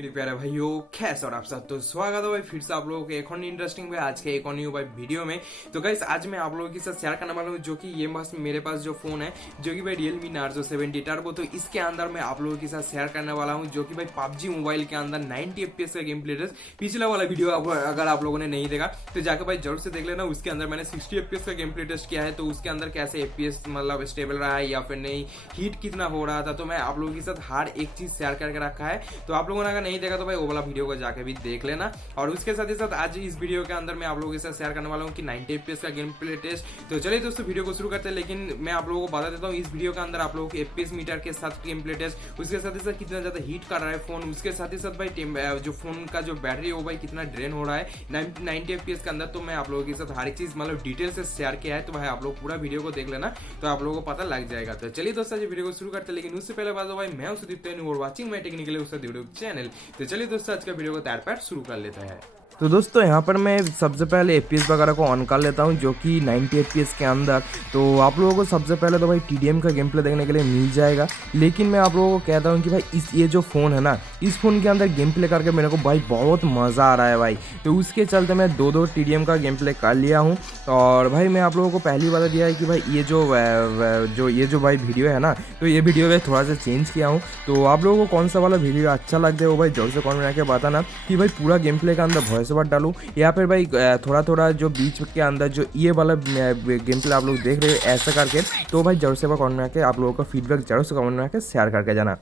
मेरे प्यारे भाइयों, कैसे और आप सब। तो स्वागत है भाई फिर से आप लोगों के एक और इंटरेस्टिंग भाई आज के एक और न्यू भाई वीडियो में। तो गाइस आज मैं आप लोगों के साथ शेयर करने वाला हूँ जो कि ये बस मेरे पास जो फोन है जो कि भाई Realme Narzo 70 टर्बो। तो इसके अंदर मैं आप लोगों के साथ शेयर करने वाला हूँ जो कि भाई PUBG मोबाइल के अंदर 90 FPS का गेम प्ले टेस्ट। पिछला वाला वीडियो अगर आप लोगों ने नहीं देखा तो जाकर भाई जरूर से देख लेना। उसके अंदर मैंने 60 FPS का गेम प्ले टेस्ट किया है, तो उसके अंदर कैसे FPS मतलब स्टेबल रहा है या फिर नहीं, हीट कितना हो रहा था, तो मैं आप लोगों के साथ हर एक चीज शेयर करके रखा है। तो आप लोगों ने अगर नहीं देखा तो भाई वो वाला वीडियो को जाके भी देख लेना। और उसके साथ ही साथ आज इस वीडियो के अंदर मैं आप लोगों के साथ शेयर करने वाला हूँ कि 90 FPS का गेम प्ले टेस्ट। तो चलिए दोस्तों वीडियो को शुरू करते हैं, लेकिन मैं आप लोगों को बता देता हूँ इस वीडियो के अंदर आप लोगों को FPS मीटर के साथ गेम प्ले टेस्ट, उसके साथ ही साथ कितना ज्यादा हीट कर रहा है फोन, उसके साथ ही साथ भाई जो फोन का जो बैटरी है वो भाई कितना ड्रेन हो रहा है 90 FPS के अंदर। तो मैं आप लोगों के साथ हर एक चीज मतलब डिटेल से शेयर किया है, तो भाई आप लोग पूरा वीडियो को देख लेना तो आप लोगों को पता लग जाएगा। तो चलिए दोस्तों ये वीडियो को शुरू करते हैं, लेकिन उससे पहले बात भाई मैं उसे दिखते हैं और वाचिंग मैं टेक्निकली उसका यूट्यूब चैनल। तो चलिए दोस्तों आज का वीडियो को तैयार शुरू कर लेते हैं। तो दोस्तों यहाँ पर मैं सबसे पहले FPS वगैरह को ऑन कर लेता हूँ जो कि 90 FPS के अंदर। तो आप लोगों को सबसे पहले तो भाई TDM का गेम प्ले देखने के लिए मिल जाएगा, लेकिन मैं आप लोगों को कहता हूँ कि भाई ये जो फ़ोन है ना, इस फ़ोन के अंदर गेम प्ले करके मेरे को भाई बहुत मज़ा आ रहा है भाई। तो उसके चलते मैं दो TDM का गेम प्ले कर लिया हूँ। और भाई मैं आप लोगों को पहली बता दिया है कि भाई ये जो भाई वीडियो है ना, तो ये वीडियो मैं थोड़ा सा चेंज किया हूँ। तो आप लोगों को कौन सा वाला वीडियो अच्छा लगता है वो भाई जरूर से कमेंट में आके बताना कि भाई पूरा गेम प्ले का अंदर वॉइस ओवर डालूं या फिर भाई थोड़ा थोड़ा जो बीच के अंदर जो ये वाला गेम प्ले आप लोग देख रहे हैं ऐसा करके। तो भाई जरूर से कमेंट में आके आप लोगों का फीडबैक जरूर से कमेंट में आके शेयर करके जाना।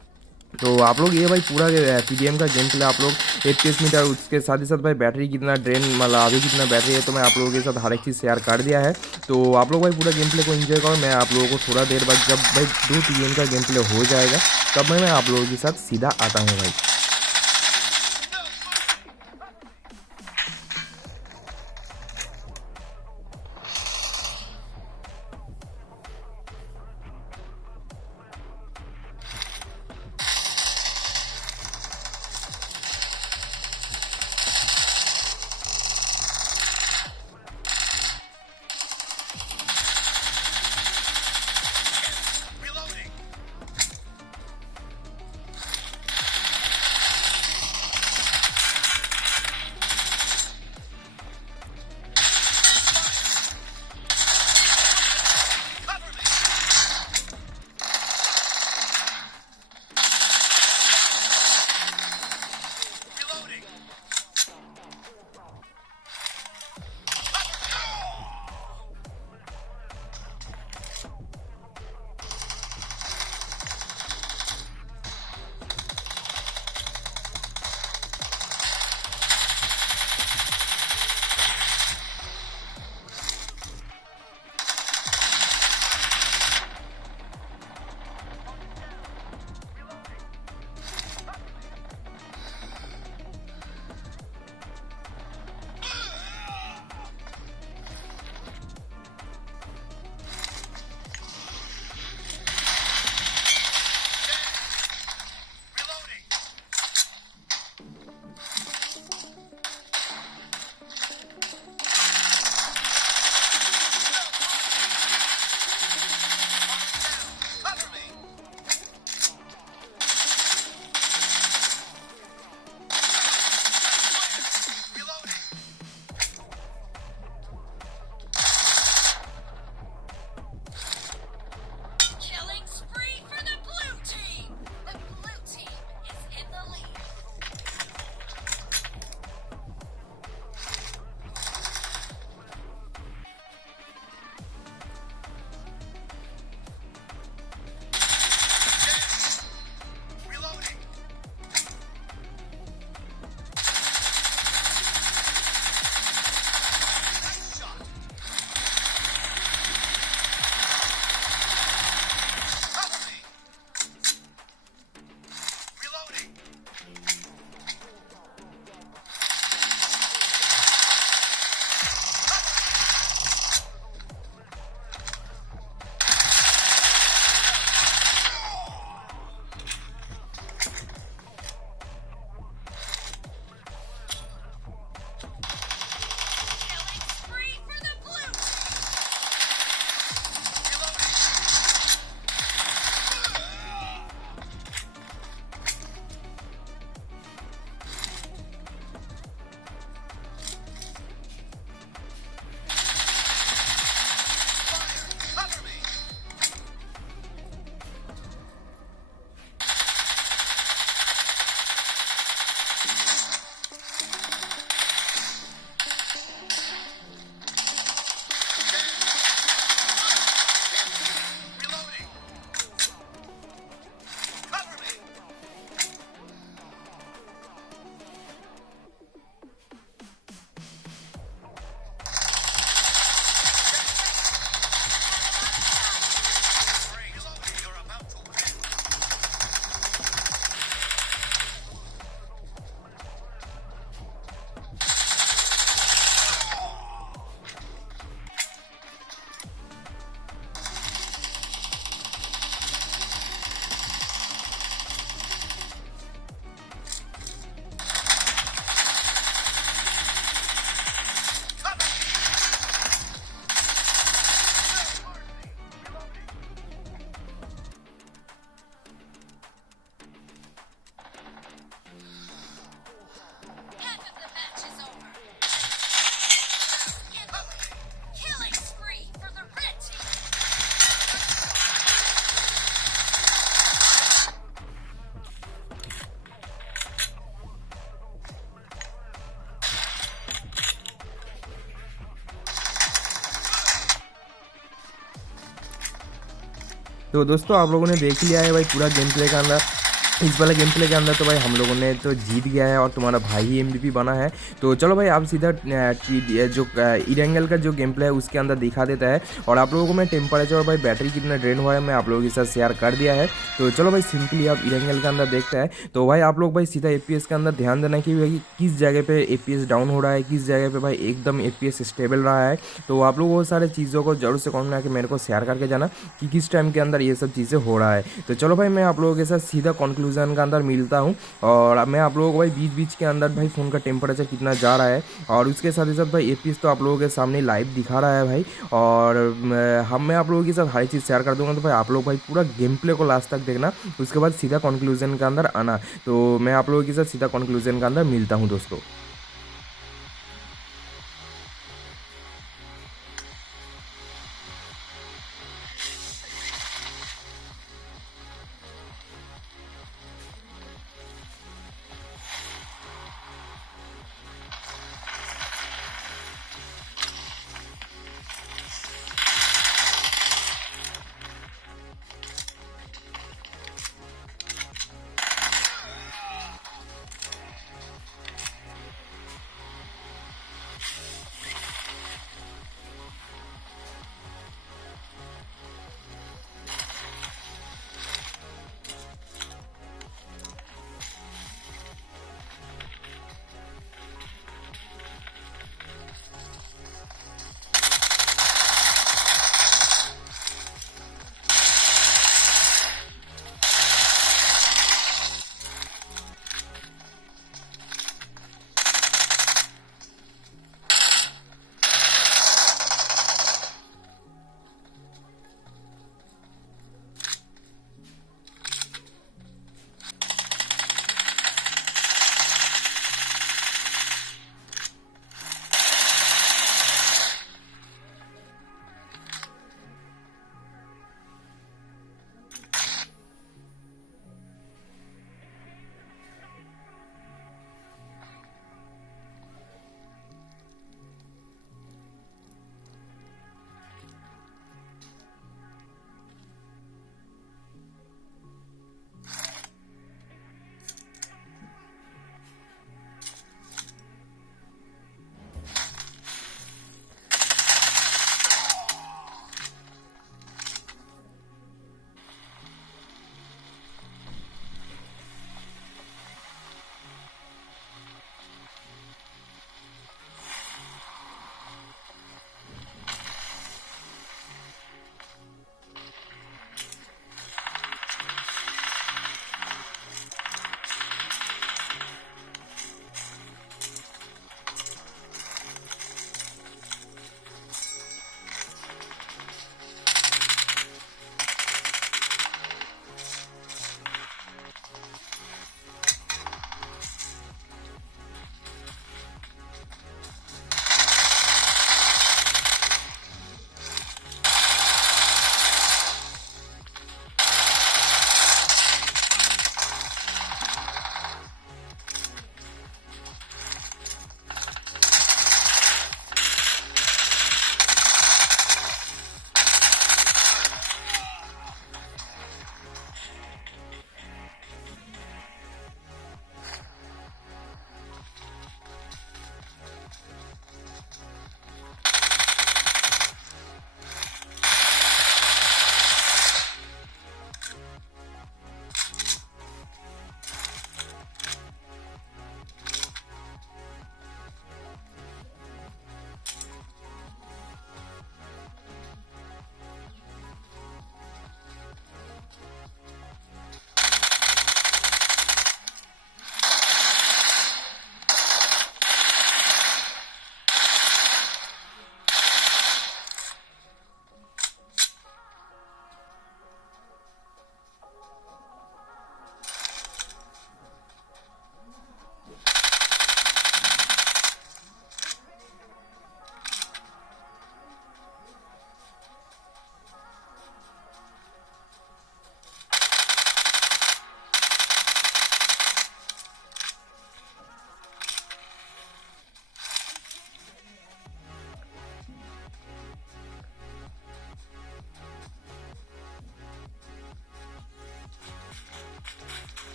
तो आप लोग ये भाई पूरा TDM का गेम प्ले आप लोग 80 मीटर, उसके साथ ही साथ भाई बैटरी कितना ड्रेन मतलब अभी कितना बैटरी है, तो मैं आप लोगों के साथ हर एक चीज़ शेयर कर दिया है। तो आप लोग भाई पूरा गेम प्ले को एंजॉय करो। मैं आप लोगों को थोड़ा देर बाद जब भाई 2 TDM का गेम प्ले हो जाएगा तब मैं आप लोगों के साथ सीधा आता हूँ भाई। तो दोस्तों आप लोगों ने देख लिया है भाई पूरा गेम प्ले का अंदर। इस वाले गेम प्ले के अंदर तो भाई हम लोगों ने तो जीत गया है और तुम्हारा भाई ही MVP बना है। तो चलो भाई आप सीधा जो इरेंगल का जो गेम प्ले है उसके अंदर दिखा देता है, और आप लोगों को मैं टेम्परेचर और भाई बैटरी कितना ड्रेन हुआ है मैं आप लोगों के साथ शेयर कर दिया है। तो चलो भाई सिंपली आप इरेंगल के अंदर देखते हैं। तो भाई आप लोग भाई सीधा FPS के अंदर ध्यान देना कि भाई किस जगह पे FPS डाउन हो रहा है, किस जगह पे भाई एकदम FPS स्टेबल रहा है। तो आप लोग वो सारे चीज़ों को जरूर से कमेंट करके मेरे को शेयर करके जाना कि किस टाइम के अंदर ये सब चीज़ें हो रहा है। तो चलो भाई मैं आप लोगों के साथ सीधा कंक्लूजन का अंदर मिलता हूँ, और मैं आप लोगों को भाई बीच बीच के अंदर भाई फ़ोन का टेम्परेचर कितना जा रहा है, और उसके साथ ही साथ भाई FPS तो आप लोगों के सामने लाइव दिखा रहा है भाई। और मैं आप लोगों के साथ हर चीज़ शेयर कर दूंगा। तो भाई आप लोग भाई पूरा गेम प्ले को लास्ट तक देखना, उसके बाद सीधा कंक्लूजन के अंदर आना। तो मैं आप लोगों के साथ सीधा कंक्लूजन के अंदर मिलता हूँ दोस्तों।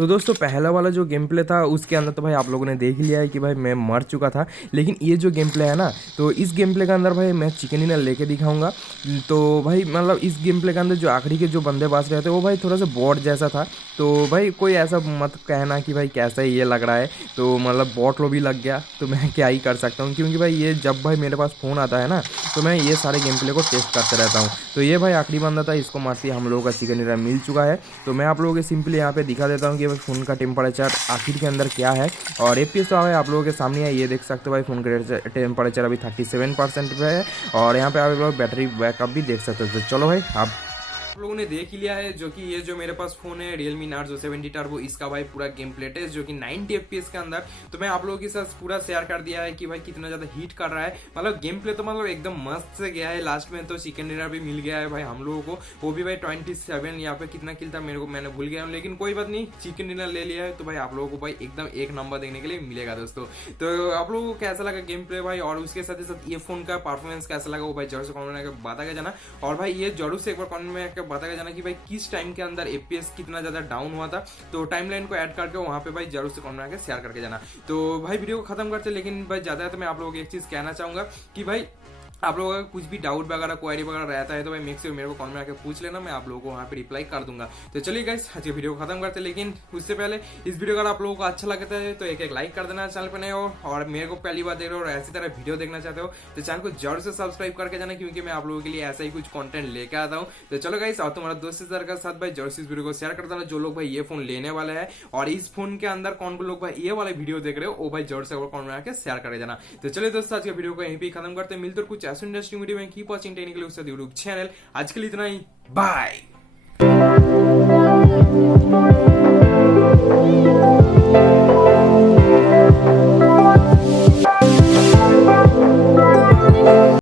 तो दोस्तों पहला वाला जो गेम प्ले था उसके अंदर तो भाई आप लोगों ने देख ही लिया है कि भाई मैं मर चुका था, लेकिन ये जो गेम प्ले है ना, तो इस गेम प्ले के अंदर भाई मैं चिकन डिनर लेके दिखाऊंगा। तो भाई मतलब इस गेम प्ले के अंदर जो आखिरी के जो बंदे बाज रहे थे वो भाई थोड़ा सा बॉट जैसा था। तो भाई कोई ऐसा मत कहना कि भाई कैसा ये लग रहा है, तो मतलब बॉट लो भी लग गया तो मैं क्या ही कर सकता हूँ, क्योंकि भाई ये जब भाई मेरे पास फ़ोन आता है ना तो मैं ये सारे गेम प्ले को टेस्ट करते रहता हूँ। तो ये भाई आखिरी बंदा था, इसको मारते ही हम लोगों का चिकन डिनर मिल चुका है। तो मैं आप लोगों के सिंपली यहाँ पे दिखा देता हूँ कि भाई फ़ोन का टेम्परेचर आखिर के अंदर क्या है। और एपीएस तो भाई आप लोगों के सामने है, ये देख सकते हो भाई फ़ोन का टेम्परेचर अभी 37% पे है। और यहाँ पे आप लोग बैटरी बैकअप भी देख सकते हो। तो चलो भाई आप लोगों ने देख ही लिया है जो कि ये जो मेरे पास फोन है Realme Narzo 70 टर्बो, इसका भाई पूरा गेम प्ले टेस्ट जो कि 90 FPS के अंदर तो मैं आप लोगों के साथ पूरा शेयर कर दिया है कि भाई कितना ज्यादा हीट कर रहा है। मतलब गेम प्ले तो मतलब एकदम मस्त से गया है। लास्ट में तो चिकन डिनर भी मिल गया है भाई हम लोगों को, वो भी भाई 27 यहाँ पे कितना किल था मेरे को मैंने भूल गया हूँ, लेकिन कोई बात नहीं, चिकन डिनर ले लिया है तो भाई आप लोगों को भाई एकदम एक नंबर देने के लिए मिलेगा दोस्तों। तो आप लोगों को कैसा लगा गेम प्ले भाई, और उसके साथ ही साथ ये फोन का परफॉर्मेंस कैसा लगा वो भाई जरूर से कमेंट में बता के जाना। और भाई ये जरूर से एक बार कमेंट में बता के जाना कि भाई किस टाइम के अंदर एपीएस कितना ज्यादा डाउन हुआ था, तो टाइमलाइन को ऐड करके वहां पे भाई जरूर से कमेंट में शेयर करके जाना। तो भाई वीडियो को खत्म करते, लेकिन भाई ज्यादा है तो मैं आप लोगों को एक चीज कहना चाहूंगा कि भाई आप लोगों का कुछ भी डाउट वगैरह क्वेरी वगैरह रहता है तो भाई मेक श्योर मेरे को कमेंट में आके पूछ लेना, मैं आप लोगों को वहाँ पे रिप्लाई कर दूंगा। तो चलिए गाइस आज के वीडियो को खत्म करते, लेकिन उससे पहले इस वीडियो अगर आप लोगों को अच्छा लगता है तो एक लाइक कर देना चैनल पर नए हो, और मेरे को पहली बार देख रहे हो और ऐसी तरह वीडियो देखना चाहते हो तो चैनल को जरूर से सब्सक्राइब करके जाना, क्योंकि मैं आप लोगों के लिए ऐसा ही कुछ कंटेंट लेके आता हूँ। तो चलो गाइस, और तुम्हारा दोस्त के साथ भाई जरूर से इस वीडियो को शेयर कर देना जो लोग भाई ये फोन लेने वाले हैं, और इस फोन के अंदर कौन को लोग भाई ये वाले वीडियो देख रहे हो वो भाई जरूर से कमेंट में आके शेयर कर जाना। तो चलिए दोस्तों आज के वीडियो को यहीं पे खत्म करते हैं, मिलते कुछ ऐसे इंटरेस्टिंग वीडियो में। Keep watching technical YouTube channel. आज के लिए इतना ही, बाय।